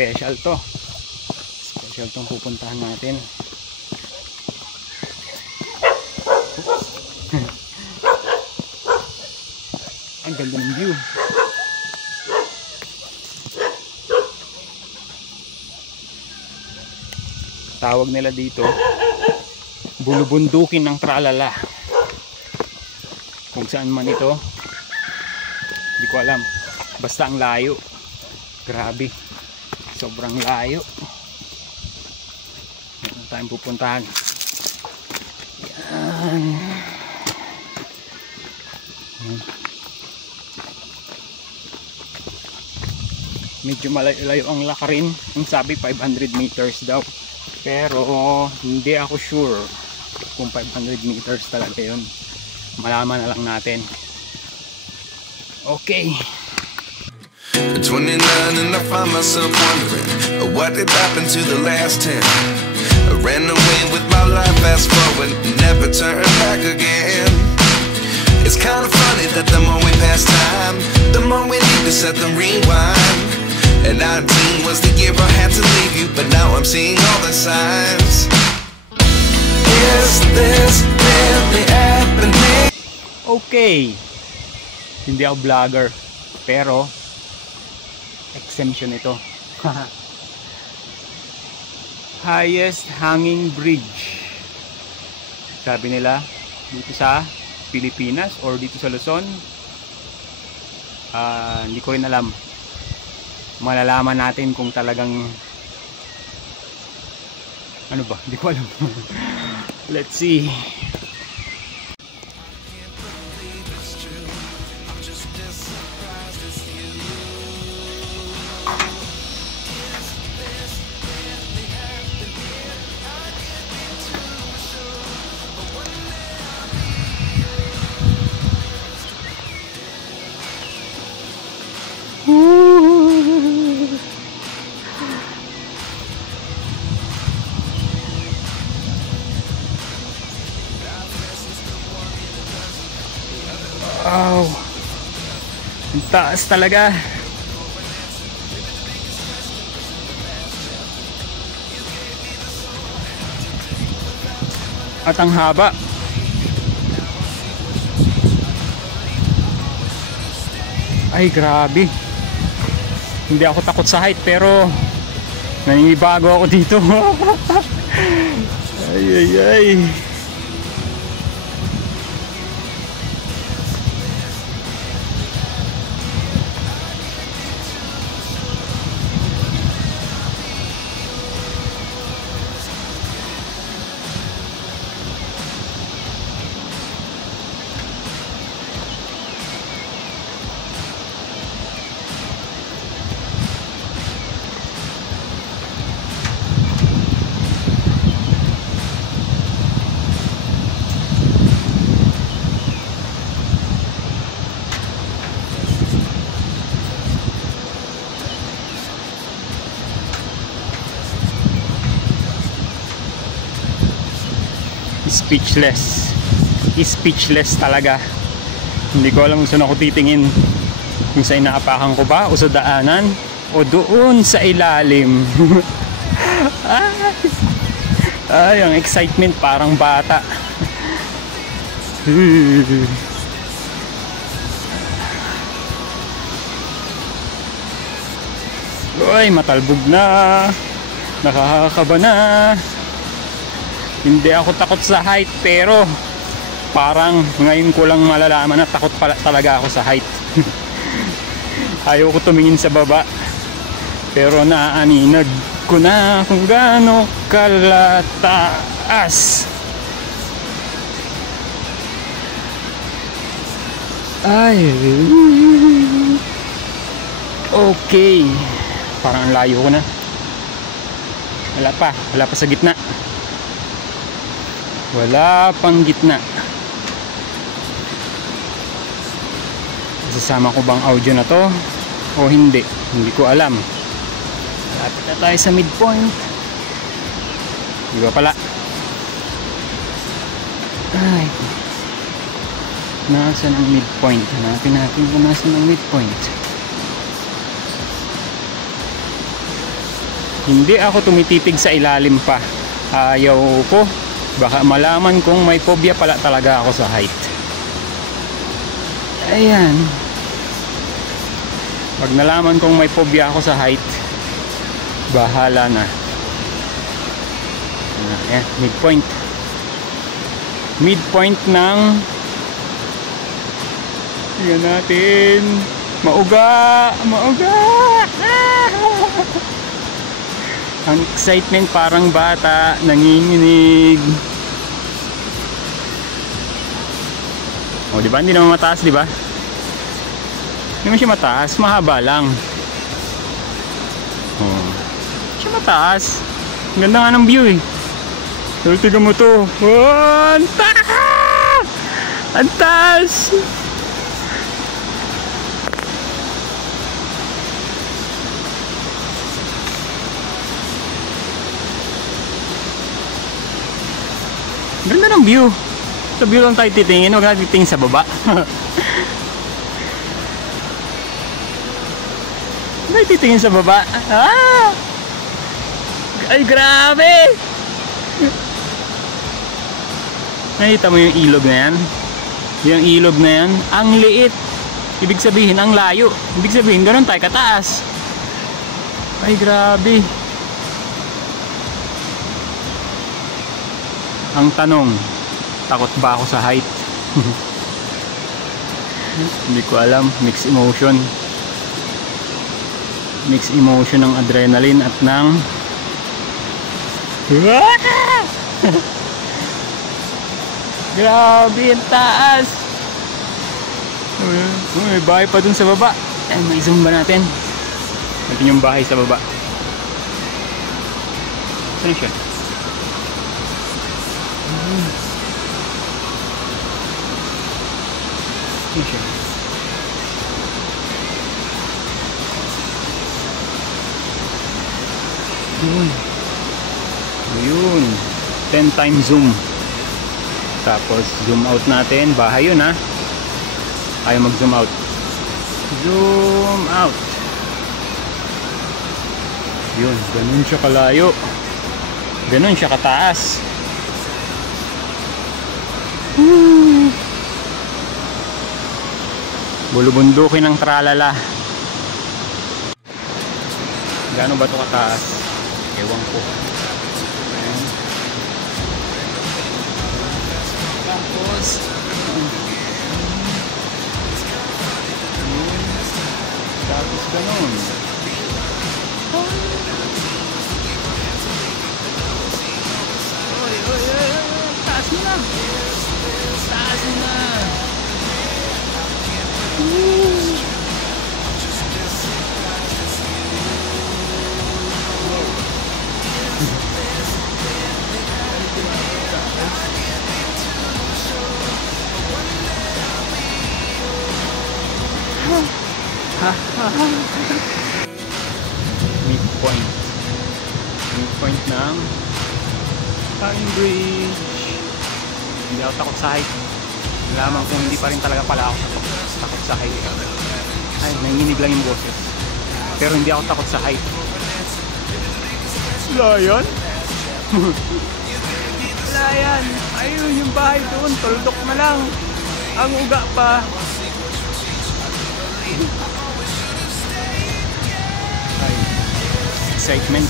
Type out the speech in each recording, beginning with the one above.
special to. Special tong pupuntahan natin. Ang ganda ng view. Tawag nila dito bulubundukin ng Tralala. Kung saan man ito, hindi ko alam. Basta ang layo. Grabe, sobrang layo. Meron tayong pupuntahan. Yan. Medyo malayo ang lakarin. Ang sabi 500 meters daw, pero hindi ako sure kung 500 meters talaga yun. Malaman na lang natin. Okay. At 29 and I find myself wondering what did happen to the last 10. I ran away with my life, fast forward, never turn back again. It's kind of funny that the more we pass time, the more we need to set the rewind. And 19 was the year I had to leave you, but now I'm seeing all the signs. Is this really happening? Okay. Hindi ako vlogger, pero exemption ito. Highest hanging bridge, sabi nila, dito sa Pilipinas or dito sa Luzon. Hindi ko rin alam. Malalaman natin kung talagang ano ba, hindi ko alam. Let's see. Wow, ang taas talaga. At ang haba. Ay grabe. Hindi ako takot sa height, pero naninibago ako dito. Ay ay ay. Speechless talaga. Hindi ko alam kung saan ako titingin, kung sa inaapakan ko ba o sa daanan o doon sa ilalim. Ay, ang excitement parang bata. Uy, matalbog na, nakakakaba na. Hindi ako takot sa height, pero parang ngayon ko lang malalaman na takot pala talaga ako sa height. Ayaw ko tumingin sa baba, pero naaninag ko na kung gaano kalataas. Ay, okay, parang layo ko na. Wala pa sa gitna. Wala pang gitna. Sasama ko bang audio na to o hindi? Hindi ko alam. Lapit na tayo sa midpoint. Di ba pala? Ay, nasaan ang midpoint? Hanapin natin kung nasaan ang midpoint. Hindi ako tumititig sa ilalim pa. Ayaw ko. Baka malaman kong may phobia pala talaga ako sa height. Ayan. Pag nalaman kong may phobia ako sa height, bahala na. Ayan, midpoint. Midpoint ng yan natin. Mauga! Mauga! Ang excitement parang bata, nanginginig. O, diba? Hindi naman mataas, diba? Hindi naman siya mataas, mahaba lang. O, siya mataas. Ang ganda nga ng view eh. Pero tignan mo to. Oh, ang taas! Ang taas! Ganda ng view. Sa view lang tayo titingin. Huwag natin titingin sa baba. Huwag natin titingin sa baba. Ah! Ay, grabe! Nakita mo yung ilog na yan? Yung ilog na yan, ang liit. Ibig sabihin, ang layo. Ibig sabihin, ganun tayo kataas. Ay, grabe. Ang tanong, takot ba ako sa height? Hindi ko alam. Mixed emotion. Mixed emotion ng adrenaline at ng grabe, ang taas. May bahay pa dun sa baba. May zoom ba natin? Natin yung bahay sa baba. Saan siya? Saan siya? Ayun. 10 times zoom. Tapos zoom out natin. Bahay yun ha. Ayaw mag zoom out. Zoom out. Yun. Ganun siya kalayo. Ganun siya kataas. Bulubundukin ng tralala. Gaano ba ito kataas? Ewan ko. Ayan. Tapos tapos ganun. Oy, oy, oy, taas mo na. Taas mo na. Midpoint. Midpoint ng Pine Bridge. Hindi ako takot sa height. Lamang kung hindi pa rin talaga pala ako takot sa height. Ay, nanginginig lang yung boses. Pero hindi ako takot sa height. Layan? Layan. Ayun yung bahay doon. Tuldok na lang. Ang uga pa. Ay, excitement.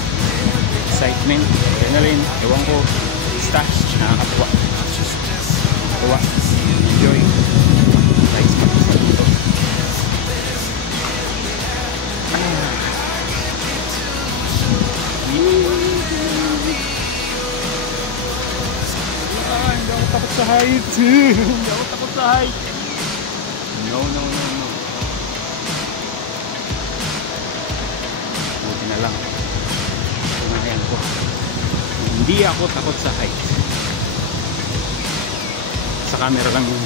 Excitement. Adrenaline. Ewan ko. Basta. Nakakatuwa. Tuwa. Enjoy. Guys, mag-isa dito. Hindi ako takot sa height. Hindi ako takot sa height. No, no, no, no. Buti na lang. Tunayan ko. Hindi ako takot sa height. Sa camera lang yun.